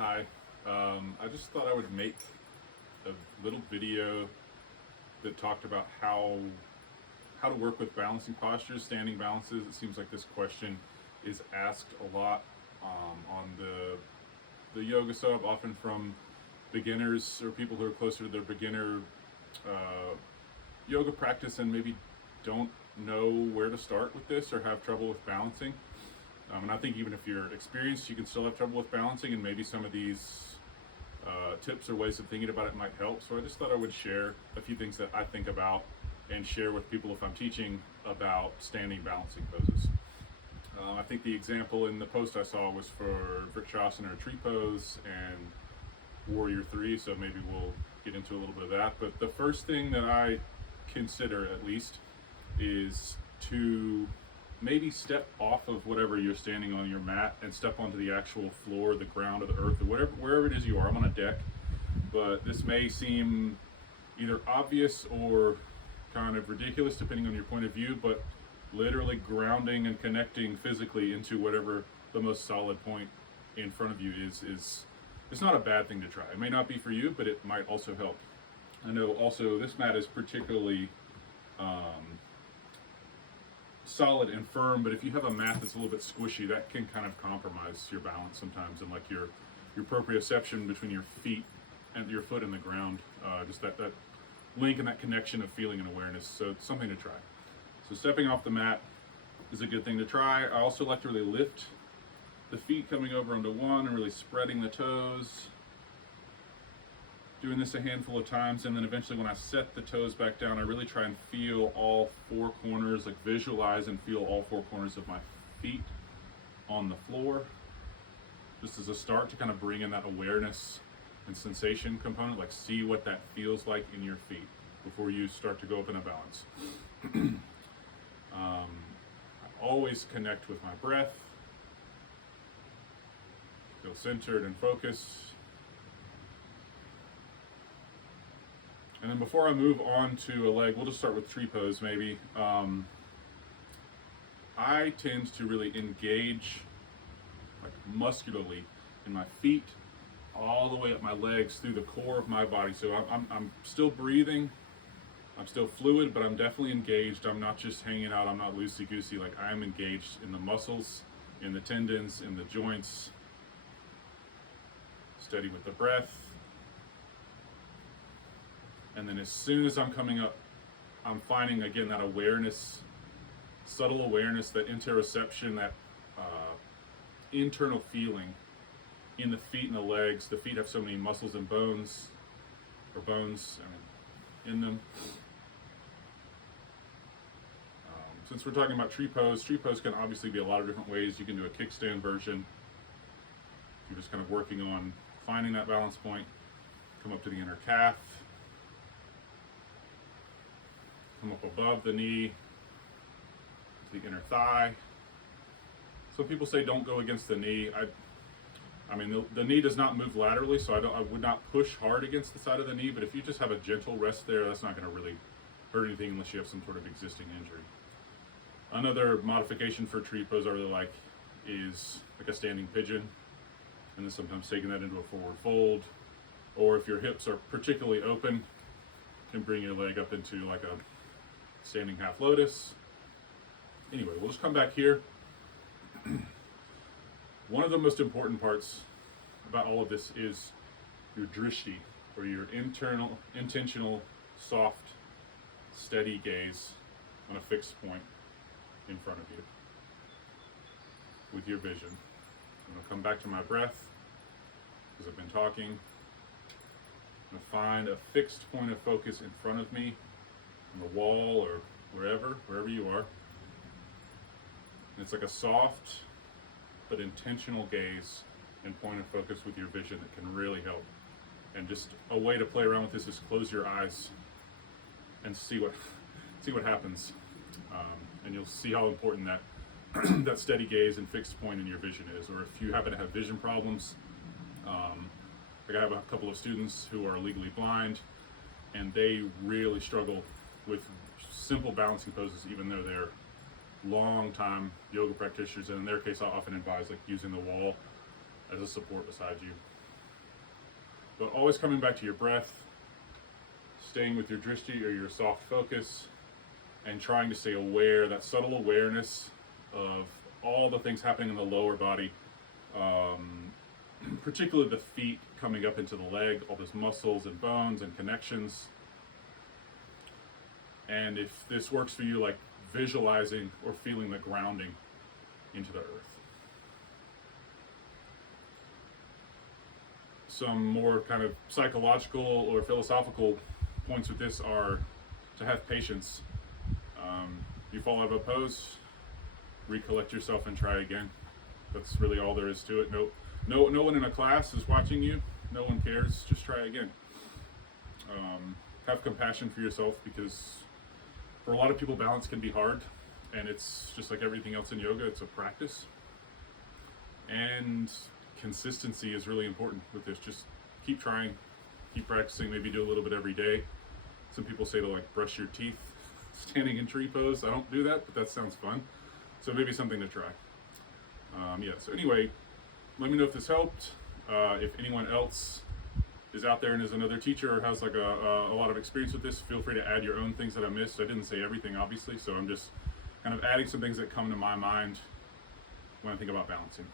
Hi. I just thought I would make a little video that talked about how to work with balancing postures, standing balances. It seems like this question is asked a lot on the yoga sub, often from beginners or people who are closer to their beginner uh, yoga practice and maybe don't know where to start with this or have trouble with balancing. And I think even if you're experienced, you can still have trouble with balancing, and maybe some of these tips or ways of thinking about it might help. So I just thought I would share a few things that I think about and share with people if I'm teaching about standing balancing poses. I think the example in the post I saw was for Vrikshasana or tree pose and Warrior 3, so maybe we'll get into a little bit of that. But the first thing that I consider, at least, is to maybe step off of whatever you're standing on your mat and step onto the actual floor, the ground, or the earth, or wherever it is you are. I'm on a deck, but this may seem either obvious or kind of ridiculous depending on your point of view, but literally grounding and connecting physically into whatever the most solid point in front of you is it's not a bad thing to try. It may not be for you, but it might also help. I know also this mat is particularly solid and firm, but if you have a mat that's a little bit squishy, that can kind of compromise your balance sometimes, and like your proprioception between your feet and your foot and the ground, just that link and that connection of feeling and awareness. So it's something to try. So stepping off the mat is a good thing to try. I also like to really lift the feet coming over onto one and really spreading the toes. Doing this a handful of times, and then eventually when I set the toes back down, I really try and feel all four corners, like visualize and feel all four corners of my feet on the floor, just as a start to kind of bring in that awareness and sensation component, like see what that feels like in your feet before you start to go up in a balance. I always connect with my breath, feel centered and focused. And then before I move on to a leg, we'll just start with tree pose maybe. I tend to really engage like muscularly in my feet, all the way up my legs through the core of my body. So I'm still breathing, I'm still fluid, but I'm definitely engaged. I'm not just hanging out, I'm not loosey-goosey. Like I am engaged in the muscles, in the tendons, in the joints. Steady with the breath. And then as soon as I'm coming up, I'm finding again that awareness, subtle awareness, that interoception, that internal feeling in the feet and the legs. The feet have so many muscles and bones, or bones, in them. Since we're talking about tree pose can obviously be a lot of different ways. You can do a kickstand version. You're just kind of working on finding that balance point. Come up to the inner calf. Come up above the knee, to the inner thigh. Some people say don't go against the knee. I mean, the knee does not move laterally, so I would not push hard against the side of the knee, but if you just have a gentle rest there, that's not going to really hurt anything unless you have some sort of existing injury. Another modification for tree pose I really like is like a standing pigeon, and then sometimes taking that into a forward fold, or if your hips are particularly open, you can bring your leg up into like a standing half lotus. Anyway, we'll just come back here. One of the most important parts about all of this is your drishti, or your intentional, soft, steady gaze on a fixed point in front of you with your vision. I'm going to come back to my breath because I've been talking. I'm going to find a fixed point of focus in front of me, on the wall or wherever you are. And it's like a soft but intentional gaze and point of focus with your vision that can really help. And just a way to play around with this is close your eyes and see what happens. And you'll see how important that that steady gaze and fixed point in your vision is. Or if you happen to have vision problems, like I have a couple of students who are legally blind, and they really struggle with simple balancing poses, even though they're long time yoga practitioners. And in their case, I often advise like using the wall as a support beside you. But always coming back to your breath, staying with your drishti or your soft focus, and trying to stay aware, that subtle awareness of all the things happening in the lower body, particularly the feet coming up into the leg, all those muscles and bones and connections. And if this works for you, like visualizing or feeling the grounding into the earth. Some more kind of psychological or philosophical points with this are to have patience. You fall out of a pose, recollect yourself and try again. That's really all there is to it. No one in a class is watching you. No one cares. Just try again. Have compassion for yourself, because for a lot of people, balance can be hard, and it's just like everything else in yoga. It's a practice, and consistency is really important with this. Just keep trying, keep practicing. Maybe do a little bit every day. Some people say to like brush your teeth standing in tree pose. I don't do that, but that sounds fun. So maybe something to try. So anyway, let me know if this helped. If anyone else is out there and is another teacher or has like a lot of experience with this, feel free to add your own things that I missed. I didn't say everything, obviously, so I'm just kind of adding some things that come to my mind when I think about balancing.